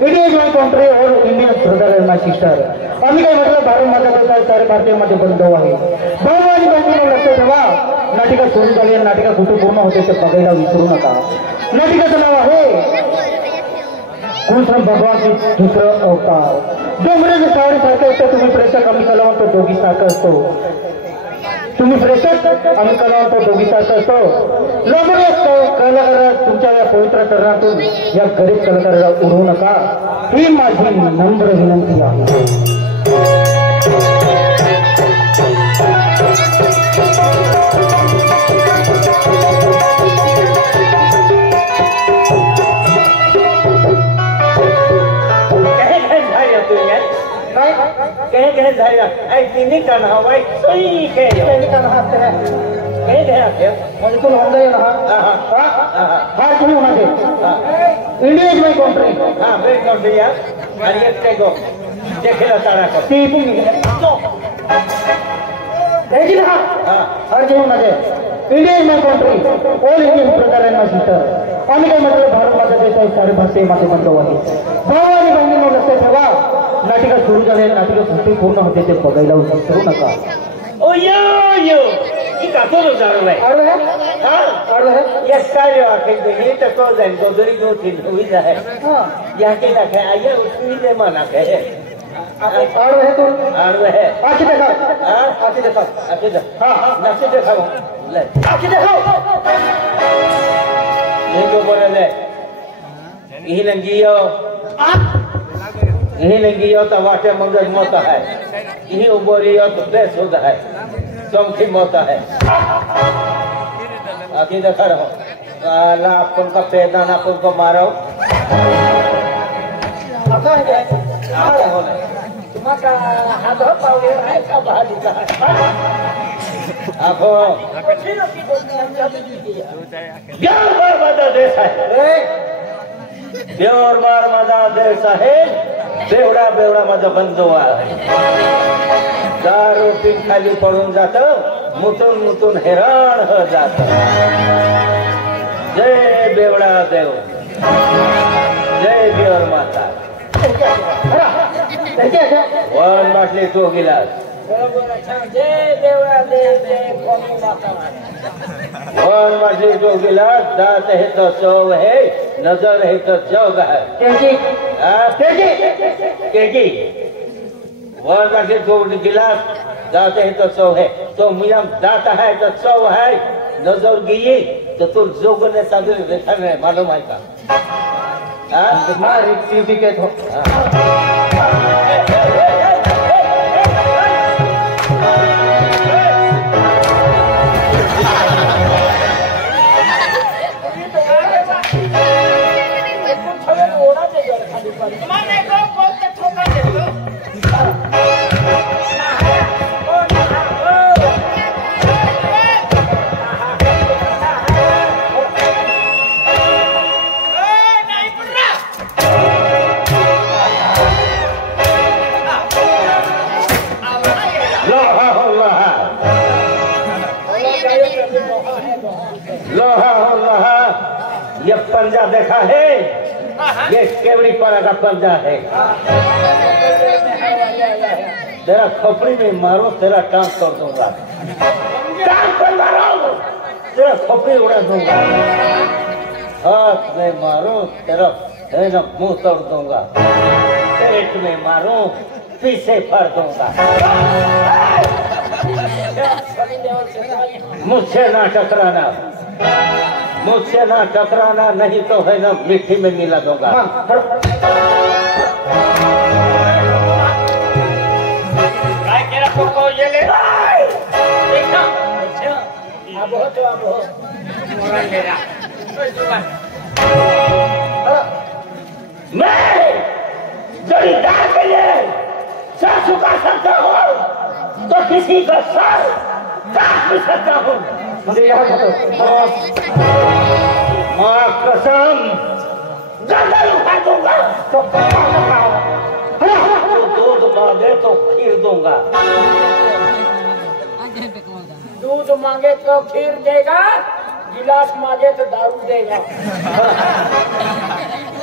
India is my country और Indian brother and my sister. आम्ही काय म्हटलं भारत माझा देश आहे, सारे भारतीयांमध्ये बंधू आहे। भाऊ आणि बहिणींनो लक्षात ठेवा, नाटिका सुरू झाली आणि नाटिका कुठे पूर्ण होते ते बघायला विसरू नका। नाटिकाचं नाव आहे कृष्ण भगवान के दुसरं अवतार। जो म्हणजे सावरी सारखे असतो, तुम्ही प्रेक्षक आम्ही कलावंत दोघी सारखं असतो। तुम्ही प्रेक्षक आम्ही कलावंत दोघी सारखं असतो। लवकरच कलाकार तुमच्या या पवित्र चरणातून या गरीब कलाकाराला उडवू नका, ही माझी नम्र विनंती आहे। कहे जाएगा ऐ तीनी का ना भाई सही के तीनी का ना हाथ है कहे दे आते मुझे तो होंगे ना। हां क्यों होना दे इंडिया इज माय कंट्री। हां वेरी कंट्री यार आणि एक काय गो देखेला तारा को ती तुम्ही देखी ना। हां हर क्यों होना दे India is my country all Indian brother and my sister. आम्ही काय म्हटलं भारत माझा देश आहे, सारे भारतीयांमध्ये बंधू आहे। भाऊ आणि बहिणींनो लक्षात ठेवा, नाटिका सुरू झाली, नाटिका कुठे पूर्ण होते ते बघायला विसरू नका। ओ यो इका todo जारो है और है हां और है ये स्टाइल आके देखिए तो को जान को दरी को थी हुई है। हां यहाँ के ना है आया उसकी ने माना है और है तो और है आके देखा। हां आके देखा आके देख हां नाचे दिखाओ ले आके देखो ये जो बोले ले यही लंगियो यही लंगियो तो वाटे मंगल मत है, यही उबोरियो तो बेस होता है, चमकी मत है। आगे देखा रहो साला अपन का पैदा ना अपन को मारो आता है क्या होने तुम्हारा हाथ पावे है का बाहर का आखो क्या बर्बाद देश है देवर मार देश है बेवडा बेवडा माझा बंधू आहे। दारू पी खाली पडून जात, मुतून मुतून हैराण हो जात। जय बेवडा देव, जय बेवर माता। वन बाटली तो गिलास जय देवरा देव जय कोमी माता। वन बाटली तो गिलास, दांत है तो चौव है, नजर है तो जग है। केकी वन बाटली तो गिलास, दांत है तो चौव है, तो मुयम दांत है तो चौव है, नजर गई तो तू जोग ने साधु देखा नहीं मालूम है का? ये पंजा देखा है, ये केवड़ी पर का पंजा है। तेरा खोपड़ी में मारो, तेरा टांग तोड़ दूंगा। टांग पर मारो, तेरा खोपड़ी उड़ा दूंगा। हाथ में मारो, तेरा मुंह तोड़ दूंगा। पेट में मारो, पीछे फाड़ दूंगा। मुझसे ना टकराना, मुझसे ना टकराना, नहीं तो है ना मिट्टी में मिला दूंगा। ये ले मैं जड़ीदार के लिए सर झुका सकता हूँ तो किसी का सर काट भी सकता हूँ। मुझे माँ कसम गर्दन उठा दूंगा तो दूध मांगे तो खीर दूंगा। दूध मांगे तो खीर देगा, गिलास मांगे तो दारू देगा।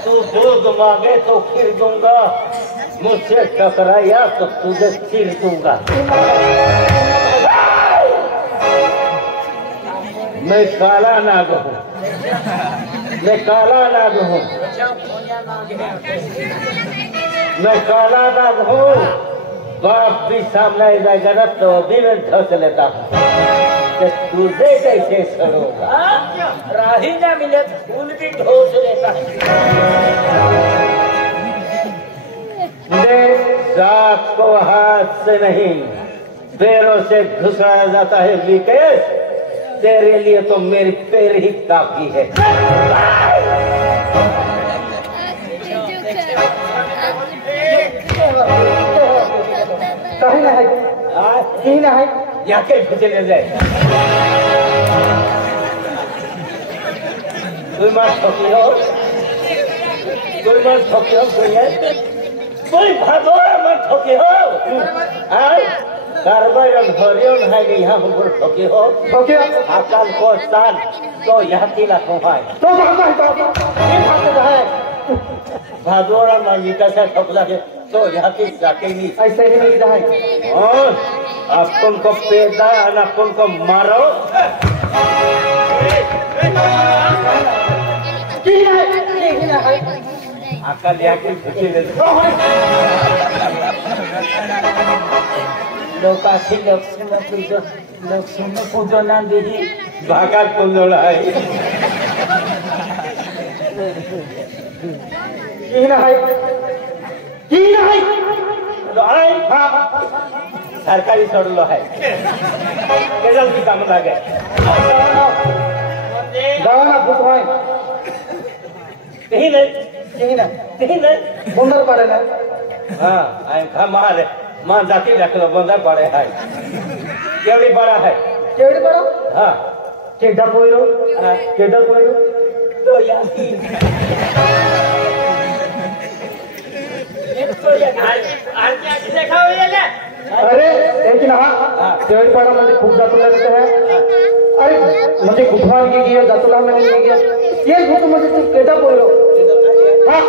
तू दूध मांगे तो खीर दूंगा, मुझसे टकराया तो तुझे चीर दूंगा। मैं काला नाग हूँ, मैं काला नाग हूँ, मैं काला नाग हूँ। बाप भी सामने आ जाएगा ना तो भी मैं धस लेता हूँ कि तुझे कैसे छोड़ूंगा। राही ना मिले फूल भी ढोस लेता है। सांप को हाथ से नहीं पैरों से घुसाया जाता है विकेश, तेरे लिए तो मेरी पैर ही काफी है। कहीं ना है, कहीं ना है, या कहीं चले जाए। कोई मार ठोकी हो, कोई मार ठोकी हो, कोई है, कोई भागोरा मार ठोकी हो। कार्बन भरियन है कि यहाँ हमको ठोकी हो, ठोकी हो, आकाल को स्थान तो यहाँ की लाखों है। तो भागता है, तो ये भागता है। भागोरा मार विकास है ठोकला के तो यहाँ की जाके नहीं। ऐसे ही नहीं जाए। और अपन को पैदा और अपन को मारो। अकल याके खुशी ले लोग आखी लक्ष्मी पूजो ना दीदी भागा कुंदोला है। की ना है, की ना है, तो आए हाँ सरकारी छोड़लो है केजल की काम लगे गावाना भूतवाई कहीं नहीं, कहीं ना, कहीं नहीं बंदर पड़े ना। हाँ आई खा मारे मां जाती रख लो बंदर पड़े है केवड़ी बड़ा है केवड़ी बड़ा हाँ केडा पोइरो, केडा पोइरो तो यार देखा हो ये ले अरे लेकिन हाँ केवड़ी बड़ा मुझे खूब दातुला रहते हैं। अरे मुझे गुठवान की गया दातुला में नहीं गया ये भूत मुझे तू केडा पोइरो। हाँ